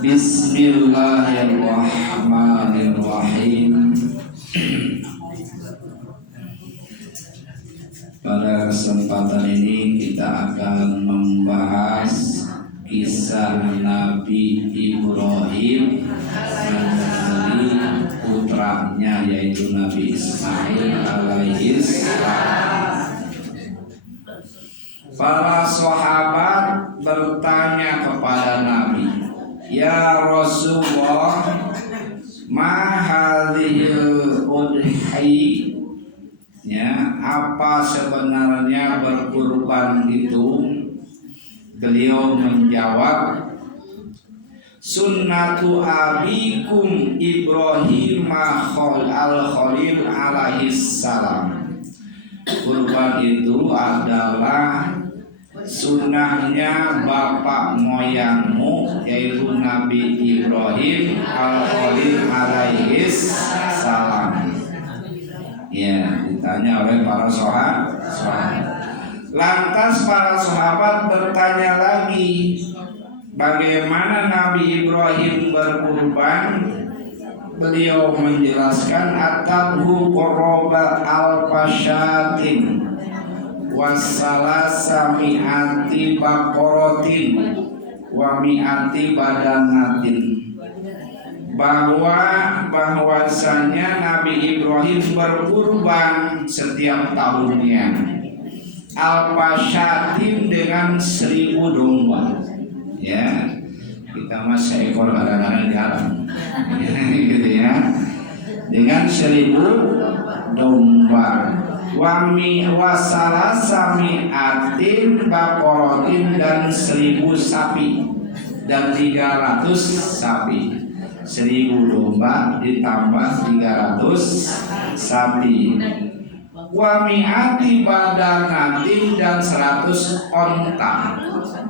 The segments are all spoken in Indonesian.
Bismillahirrahmanirrahim. Pada kesempatan ini kita akan membahas kisah Nabi Ibrahim dari putranya yaitu Nabi Ismail alaihissalam. Para sahabat bertanya kepada Nabi, "Ya Rasulullah, ma hadhil udhi?" Ya, apa sebenarnya berkurban itu? Beliau menjawab, "Sunnatu abikum Ibrahim al-Khalil alaihissalam." Kurban itu adalah sunnahnya bapak moyangmu yaitu Nabi Ibrahim al-Khalil alaihissalam. Ya, ditanya oleh para sahabat. Lantas para sahabat bertanya lagi, bagaimana Nabi Ibrahim berkurban? Beliau menjelaskan, "Atabu qoroba al-fasyatin wassalasa mi'ati baqaratin wa mi'ati badanatin." Bahwasanya Nabi Ibrahim berkurban setiap tahunnya al-fasyatin dengan 1000 domba. Ya, kita masih ekor kadang-kadang jalan gitu ya, dengan 1000 domba. Wasalasa mi'atin baqaratin dan 1000 sapi dan 300 sapi. 1000 domba ditambah 300 sapi. Wa mi'ati badanatin dan 100 onta.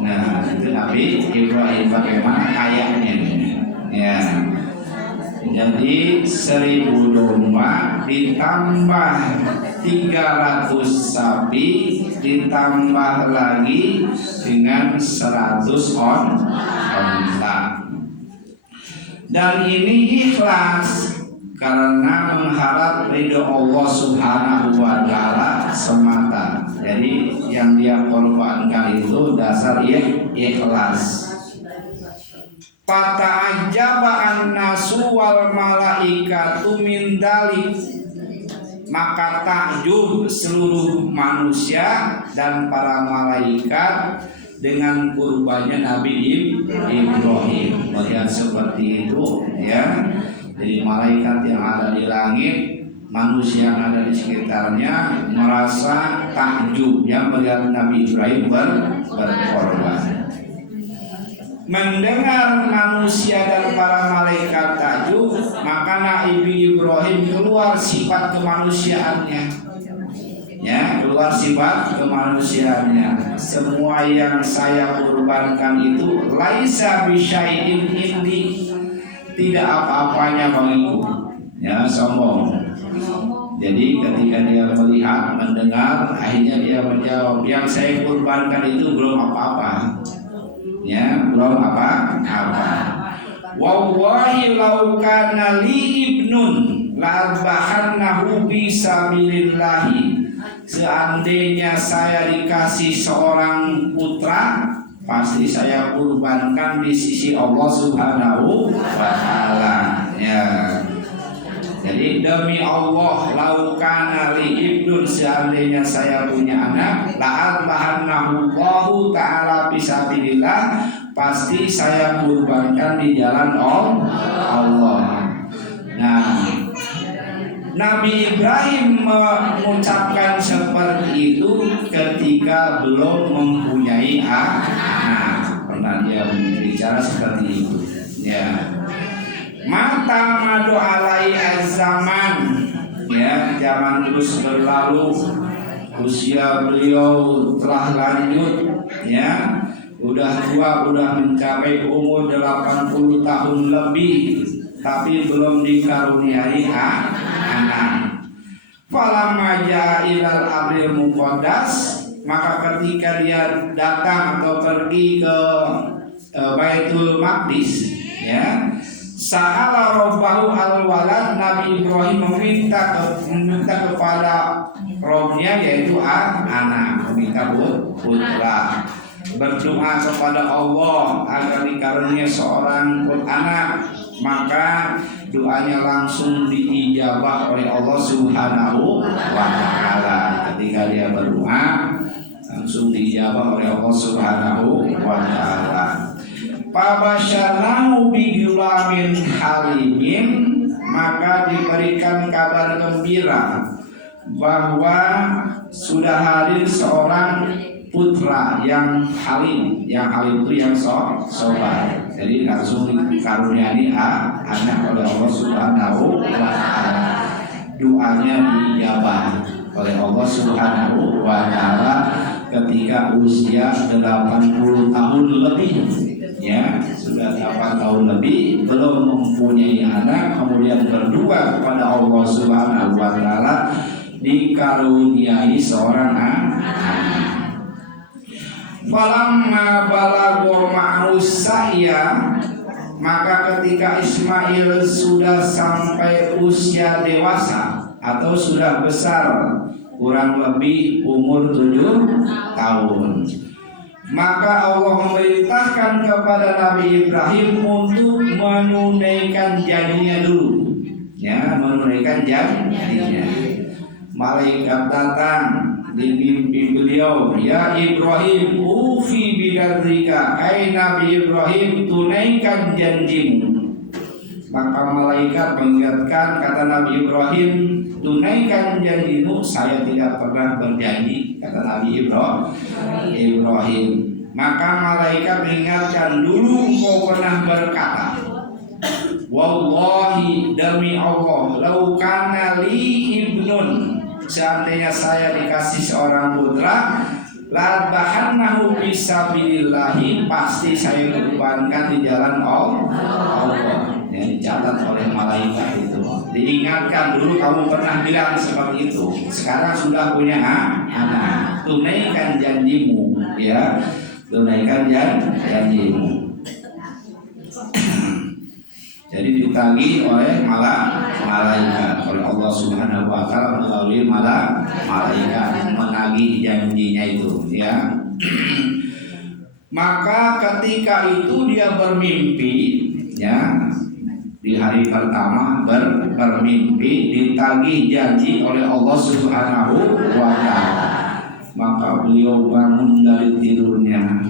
Nah, itu Nabi Ibrahim bagaimana kayaknya. Ya. Jadi 1000 domba ditambah 300 sapi ditambah lagi dengan 100 onta. Dan ini ikhlas karena mengharap ridho Allah Subhanahu wa taala semata. Jadi yang dia korbankan itu dasar ikhlas. Fata'ajjaba an-nasu wal malaikatu min dalik. Maka takjub seluruh manusia dan para malaikat dengan kurbannya Nabi Ibrahim. Melihat seperti itu, ya. Jadi malaikat yang ada di langit, manusia yang ada di sekitarnya merasa takjub ya melihat Nabi Ibrahim berkorban. Mendengar manusia dan para malaikat takjub, maka Nabi Ibrahim keluar sifat kemanusiaannya. Ya, keluar sifat kemanusiaannya. Semua yang saya kurbankan itu laisa bisyai'in indi, tidak apa-apanya bagiku. Ya, sombong. Jadi ketika dia melihat, mendengar, akhirnya dia menjawab, yang saya kurbankan itu belum apa-apa. Ya, belum apa-apa. Wallahi law kana li ibnun la adbahannahu fi sabilillahi. Seandainya saya dikasih seorang putra, pasti saya kurbankan di sisi Allah Subhanahu wa taala. Ya. Jadi demi Allah, laukana li ibnun, seandainya saya punya anak, la'al bahannahu Allahu ta'ala fisabilillah, pasti saya kurbankan di jalan Allah. Nah, Nabi Ibrahim mengucapkan seperti itu ketika belum mempunyai anak. Pernah dia bicara seperti itu. Ya. Mata madu alai zaman, ya, zaman terus berlalu, usia beliau telah lanjut, ya, udah tua, udah mencapai umur 80 tahun lebih, tapi belum dikaruniai anak. Falamma ja'a ilal amril muqaddas, maka ketika dia datang atau pergi ke Baitul Maqdis, ya. Sa'ala rabbahu al-walad, Nabi Ibrahim meminta kepada Robnya, yaitu anak, meminta putra, berdoa kepada Allah agar dikaruniai seorang anak, maka doanya langsung diijabah oleh Allah Subhanahu wa taala. Ketika dia berdoa langsung diijabah oleh Allah Subhanahu wa taala. Fabasyarnahu bigulamin halimin, maka diberikan kabar gembira bahwa sudah hadir seorang putra yang halim. Yang halim itu yang sabar. Jadi langsung dikaruniai anak oleh Allah Subhanahu wa taala. Doanya diijabah oleh Allah Subhanahu wa taala ketika usia 80 tahun lebih. Ya, sudah 8 tahun lebih belum mempunyai anak, kemudian berdoa kepada Allah Subhanahu wa taala dikaruniai seorang anak. Falamma balagha ma'us sa'ya, maka ketika Ismail sudah sampai usia dewasa atau sudah besar, kurang lebih umur 7 tahun, maka Allah memerintahkan kepada Nabi Ibrahim untuk menunaikan janjinya dulu. Ya, menunaikan janjinya. Malaikat datang di mimpi beliau, ya Ibrahim, ufi bidadzika, hai Nabi Ibrahim, tunaikan janjimu. Maka malaikat mengingatkan, kata Nabi Ibrahim, tunaikan janjimu, saya tidak pernah berjanji, kata Nabi Ibrahim. Maka malaikat mengingatkan, dulu kau pernah berkata, wallahi, demi Allah, lau kana li ibnun, seandainya saya dikasih seorang putra, la bahannahu fisabilillahi, pasti saya korbankan di jalan Allah. Yang dicatat oleh malaikat itu. Diingatkan, dulu kamu pernah bilang seperti itu, sekarang sudah punya anak, tunaikan janjimu, ya, tunaikan janjimu. Jadi ditagih oleh malaikat, oleh Allah Subhanahu wa taala melalui malaikat menagih janjinya itu, ya. Maka ketika itu dia bermimpi, ya, di hari pertama bermimpi, ditagih janji oleh Allah Subhanahu wa taala. Maka beliau bangun dari tidurnya.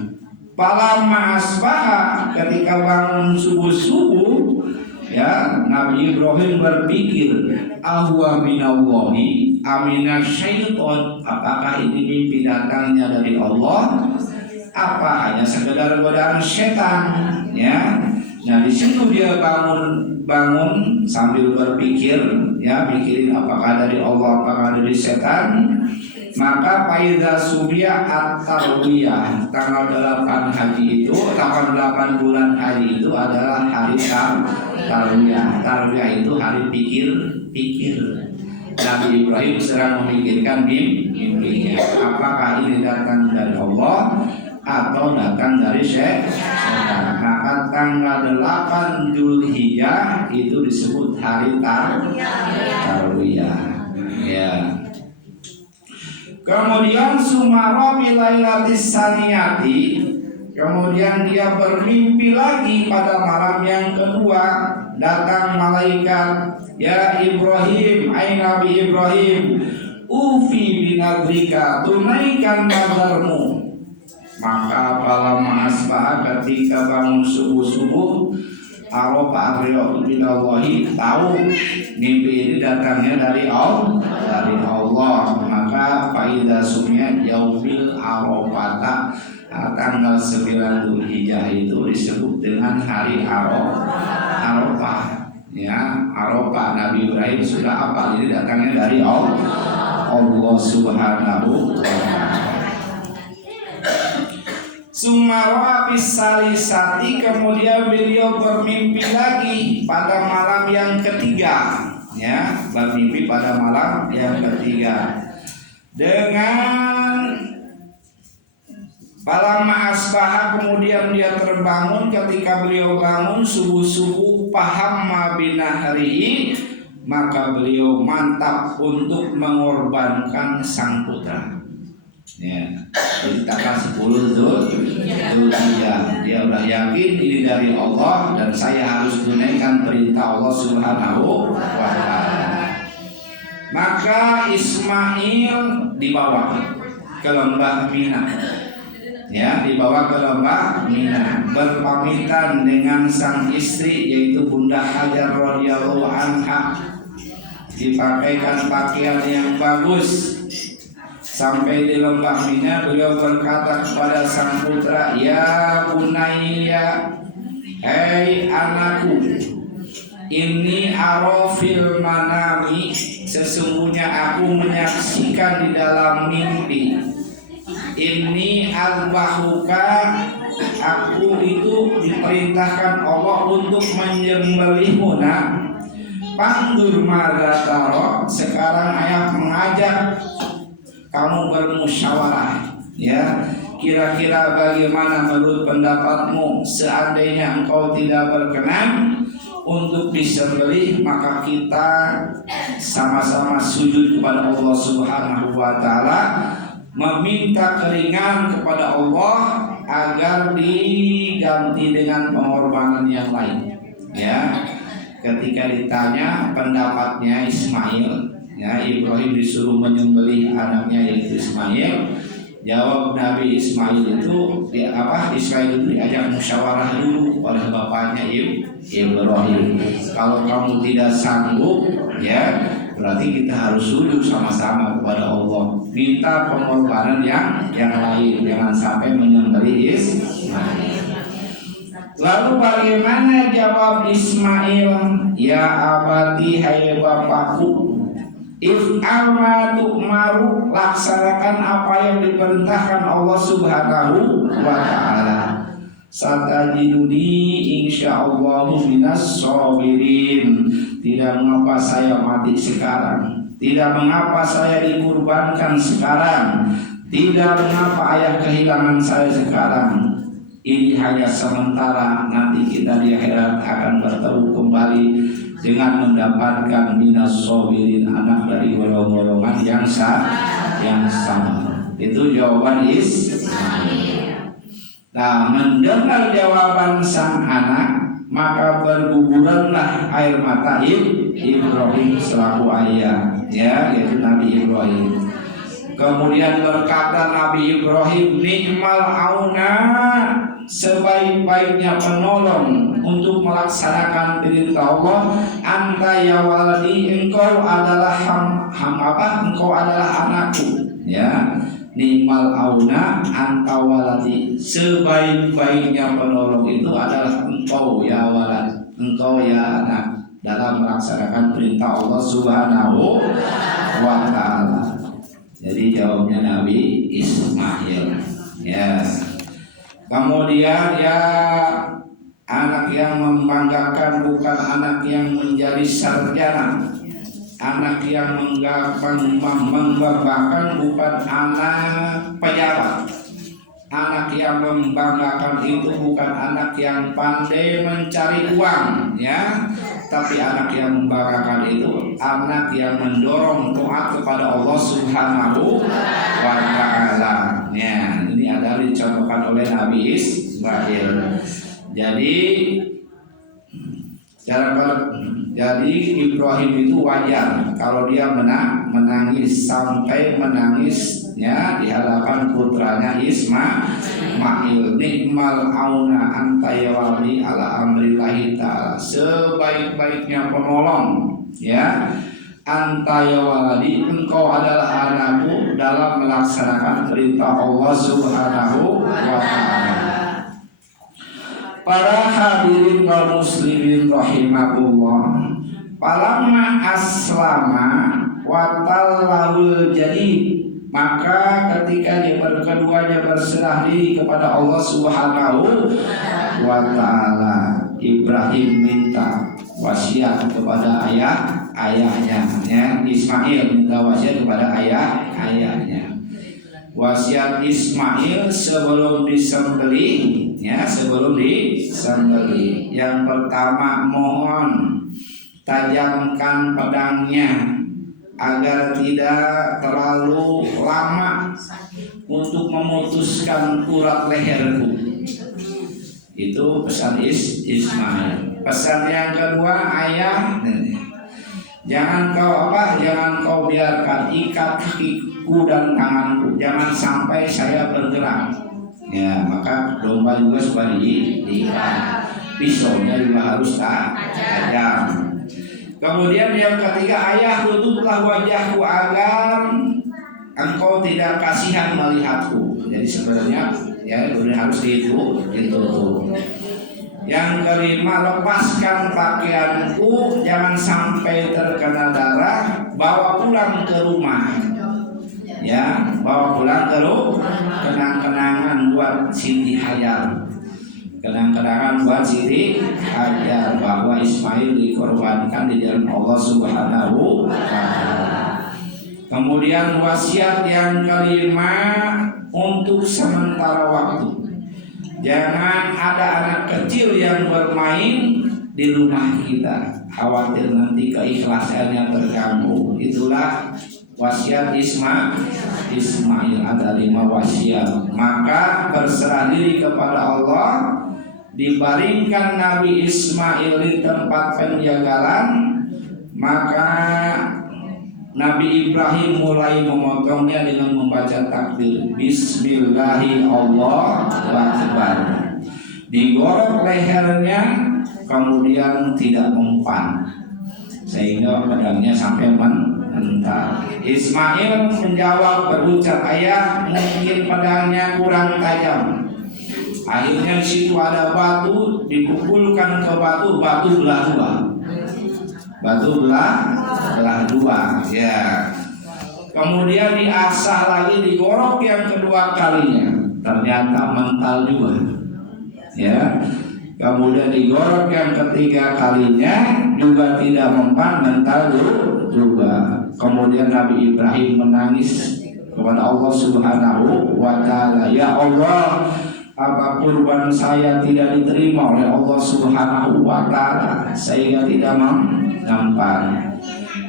Falamma asbaha, ketika bangun subuh-subuh, ya, Nabi Ibrahim berpikir, ahwa minallahi aminasyaiton, apakah ini mimpi datangnya dari Allah, apa hanya sekedar godaan setan, ya. Nah, di situ dia bangun sambil berpikir, ya, mikirin apakah dari Allah, apakah dari setan. Maka faidza subiya at-tarwiyah, tanggal 8 haji itu, tanggal 8 bulan haji itu adalah hari tarwiyah. Tarwiyah itu hari pikir. Nabi Ibrahim sedang memikirkan mimpinya, apakah ini datang dari Allah atau datang dari setan. Maka tanggal 8 Dzulhijjah itu disebut hari tarwiyah. Ya. Kemudian sumara bilailatis saniyati, kemudian dia bermimpi lagi pada malam yang kedua, datang malaikat, ya Ibrahim, ai Nabi Ibrahim, ufi binadrika, tunaikan nazarmu. Maka falamma asbaha, ketika bangun subuh-subuh, arafa ar-riyadu minallahi, tahu mimpi ini datangnya dari Allah. Maka faida sumya yaumil arafata, tanggal 9 Dzulhijjah itu disebut dengan hari Arafah. Ya, Arafah, Nabi Ibrahim sudah apa ini datangnya dari Allah Subhanahu wa taala. Sumara bisalisati, kemudian beliau bermimpi lagi pada malam yang ketiga, ya, bermimpi pada malam yang ketiga dengan Falamma asbaha, kemudian dia terbangun. Ketika beliau bangun subuh-subuh, paham ma binahrihi, maka beliau mantap untuk mengorbankan sang putra. Ya, jadi tanggal 10 Zulhijjah dia udah yakin ini dari Allah dan saya harus tunaikan perintah Allah Subhanahu wa ta'ala. Maka Ismail dibawa ke lembah Mina. Ya, dibawa ke lembah Mina, berpamitan dengan sang istri yaitu Bunda Hajar radhiyallahu anha, dipakaikan pakaian yang bagus. Sampai di lembah Mina beliau berkata kepada sang putra, "Ya bunayya, hei anakku, ini arafil manami, sesungguhnya aku menyaksikan di dalam mimpi. Ini albahuka, aku itu diperintahkan Allah untuk menyembelihmu. Pandur madataro, sekarang ayah mengajak kamu bermusyawarah, ya. Kira-kira bagaimana menurut pendapatmu seandainya engkau tidak berkenan untuk disembelih, maka kita sama-sama sujud kepada Allah Subhanahu wa ta'ala, meminta keringan kepada Allah agar diganti dengan pengorbanan yang lain." Ya, ketika ditanya pendapatnya Ismail, ya, Ibrahim disuruh menyembelih anaknya yaitu Ismail. Jawab Nabi Ismail itu Ismail itu diajak musyawarah dulu oleh bapaknya Ibrahim. Kalau kamu tidak sanggup, ya berarti kita harus sujud sama-sama kepada Allah, minta pengorbanan yang lain, jangan sampai menyembelih Ismail. Lalu bagaimana jawab Ismail? "Ya abati, hai bapakku, if'al ma tu'maru, laksanakan apa yang diperintahkan Allah Subhanahu wa ta'ala. Satajiduni insyaallahu minas sabirin." Tidak mengapa saya mati sekarang, tidak mengapa saya dikurbankan sekarang, tidak mengapa ayah kehilangan saya sekarang. Ini hanya sementara, nanti kita di akhirat akan bertemu kembali dengan mendapatkan minas sabirin, anak dari golongan yang sama. Itu jawaban Ismail. Nah, mendengar jawaban sang anak, maka berguguranlah air mata Ibrahim selaku ayah, ya, yaitu Nabi Ibrahim. Kemudian berkata Nabi Ibrahim, "Ni'mal auna, sebaik-baiknya penolong untuk melaksanakan perintah Allah, anta ya waladi, engkau adalah engkau adalah anakku." Ya, ni'mal auna anta waladi, sebaik-baiknya penolong itu adalah engkau ya walad, engkau ya anak, dalam melaksanakan perintah Allah Subhanahu wa ta'ala. Jadi jawabnya Nabi Ismail, ya. Kemudian ya, anak yang membanggakan bukan anak yang menjadi sarjana, anak yang membanggakan bukan anak pejabat, anak yang membanggakan itu bukan anak yang pandai mencari uang, ya, tapi anak yang membanggakan itu anak yang mendorong taat kepada Allah Subhanahu wa ta'ala. Ya, ini adalah dicontohkan oleh Nabi Ismail. Jadi Ibrahim itu wajar kalau dia menangis sampai menangis, ya, di hadapan putranya Ismail. Ni'mal auna anta ya wali ala amrillahi ta'ala, sebaik-baiknya penolong, ya, anta ya waladi, engkau adalah anakku dalam melaksanakan perintah Allah Subhanahu wa ta'ala. Para hadirin kaum muslimin rahimakumullah, falamma aslama wa tallahu jadi, maka ketika keduanya berserah diri kepada Allah Subhanahu wa ta'ala, Ibrahim minta wasiat kepada ayahnya, ya, Ismail minta wasiat kepada ayahnya. wasiat Ismail sebelum disembelih, ya, sebelum disembelih. Yang pertama, mohon tajamkan pedangnya agar tidak terlalu lama untuk memutuskan urat leherku. Itu pesan Ismail. Pesan yang kedua, ayah, jangan kau biarkan ikat kakiku dan tanganku, jangan sampai saya bergerak. Ya, maka domba juga seperti diikat, pisaunya juga harus tajam. Kemudian yang ketiga, ayah, tutuplah wajahku agar engkau tidak kasihan melihatku. Jadi sebenarnya ya harus ditutup. Yang kelima, lepaskan pakaianku, jangan sampai terkena darah, bawa pulang ke rumah. Ya, bawa pulang ke rumah, kenang-kenangan buat Siti Hajar. Kenang-kenangan buat Siti Hajar bahwa Ismail dikorbankan di jalan Allah Subhanahu wa Ta'ala. Kemudian wasiat yang kelima, untuk sementara waktu jangan ada anak kecil yang bermain di rumah kita, khawatir nanti keikhlasannya terganggu. Itulah wasiat Ismail. Ada 5 wasiat. Maka berserah diri kepada Allah, dibaringkan Nabi Ismail di tempat penjagalan, maka Nabi Ibrahim mulai memotongnya dengan membaca takbir, Bismillahirrahmanirrahim. Digorok lehernya, kemudian tidak mempan, sehingga pedangnya sampai mental. Ismail menjawab, berucap, ayah, mungkin pedangnya kurang tajam. Akhirnya di situ ada batu, dipukulkan ke batu, batu belah dua, ya. Kemudian diasah lagi, digorok yang kedua kalinya, ternyata mental juga, ya. Kemudian digorok yang ketiga kalinya, juga tidak mempan, mental juga. Kemudian Nabi Ibrahim menangis kepada Allah Subhanahu wa Ta'ala, ya Allah, apa kurban saya tidak diterima oleh Allah Subhanahu wa Ta'ala sehingga tidak mempan.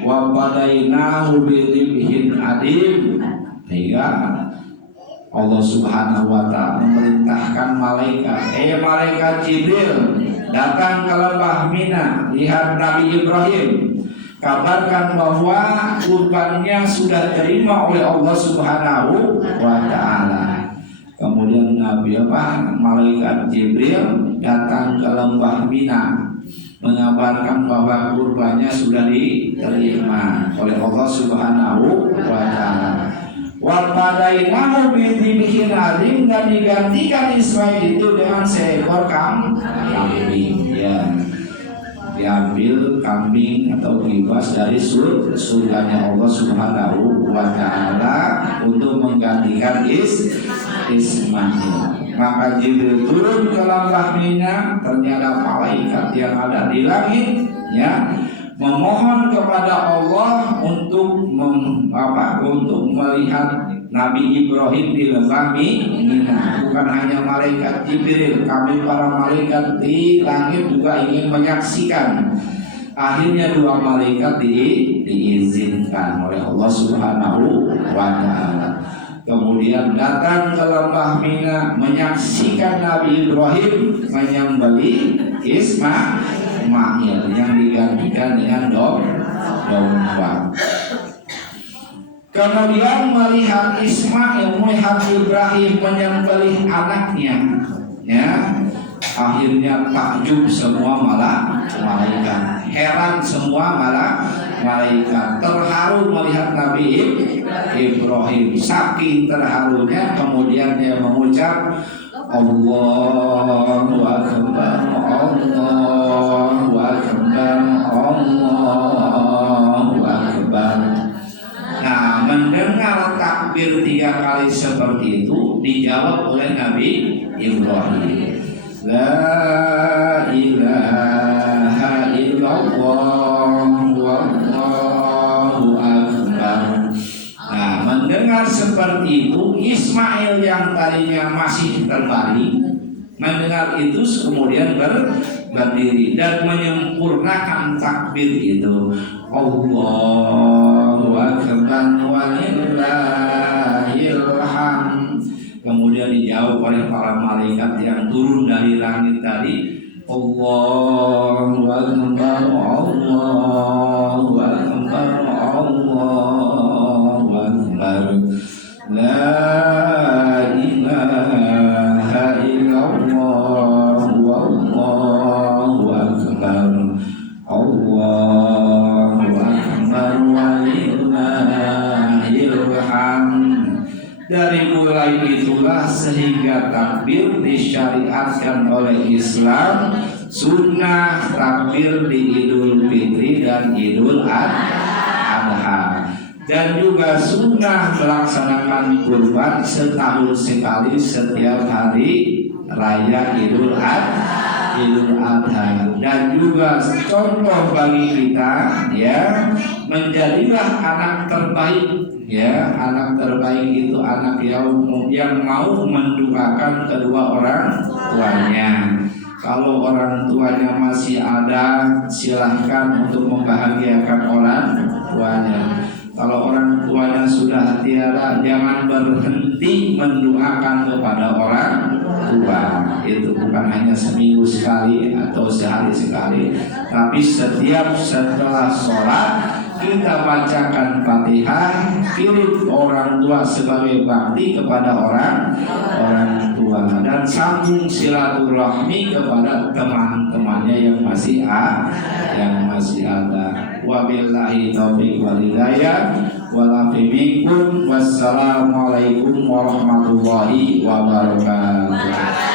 Wa padainahu bidzibhin adim, sehingga Allah Subhanahu wa Ta'ala memerintahkan malaikat Jibril datang ke lembah Mina, lihat Nabi Ibrahim, kabarkan bahwa kurbannya sudah terima oleh Allah Subhanahu wa Ta'ala. Kemudian malaikat Jibril datang ke lembah Mina, mengabarkan bahwa kurbannya sudah diterima oleh Allah Subhanahu wa Ta'ala. Wa padainahu bidzibhin adim, dan digantikan Ismail itu dengan seekor kambing, ya. Diambil kambing atau kibas dari surganya Allah Subhanahu wa Ta'ala untuk menggantikan Ismail. Maka Jibril turun ke lembah Mina, ternyata malaikat yang ada di langit, ya, memohon kepada Allah untuk melihat Nabi Ibrahim di lembah Mina. Bukan hanya malaikat Jibril, kami para malaikat di langit juga ingin menyaksikan. Akhirnya 2 malaikat diizinkan oleh Allah Subhanahu wa Ta'ala. Kemudian datang ke lembah Mina, menyaksikan Nabi Ibrahim menyembelih Ismail yang digantikan dengan domba. Kemudian melihat Ibrahim menyembelih anaknya, ya. Akhirnya takjub semua malaikat, heran semua malaikat, terharu melihat Nabi Ibrahim. Saking terharunya, kemudian dia mengucap, Allahu Akbar, Allahu Akbar, Allahu Akbar. Nah, mendengar takbir 3 kali seperti itu, dijawab oleh Nabi Ibrahim, La ilaha illallah wallahu akbar. Nah, mendengar seperti itu, Ismail yang tadinya masih terbaring mendengar itu kemudian berdiri dan menyempurnakan takbir itu. Allahu akbar walillahil hamd. Kemudian dijawab oleh para malaikat yang turun dari langit tadi, Allahu akbar, Allahu akbar, Allahu akbar, la ilaha illallah, wallahu akbar, Allahu akbar walillahil hamd. Dari mulai itulah sehingga takbir disyariatkan oleh Islam, sunnah takbir di Idul Fitri dan Idul Adha, dan juga sunnah melaksanakan kurban setahun sekali setiap hari raya Idul Adha. Dan juga contoh bagi kita, ya, menjadilah anak terbaik. Ya, anak terbaik itu anak yang mau mendoakan kedua orang tuanya. Kalau orang tuanya masih ada, silahkan untuk membahagiakan orang tuanya. Kalau orang tuanya sudah tiada, jangan berhenti mendoakan kepada orang tua. Itu bukan hanya seminggu sekali atau sehari sekali, tapi setiap setelah sholat kita bacakan Fatihah, kirim orang tua sebagai bakti kepada orang tua, dan sambung silaturahmi kepada teman-temannya yang masih ada. Wabillahi taufiq wal hidayah. Wassalamualaikum warahmatullahi wabarakatuh.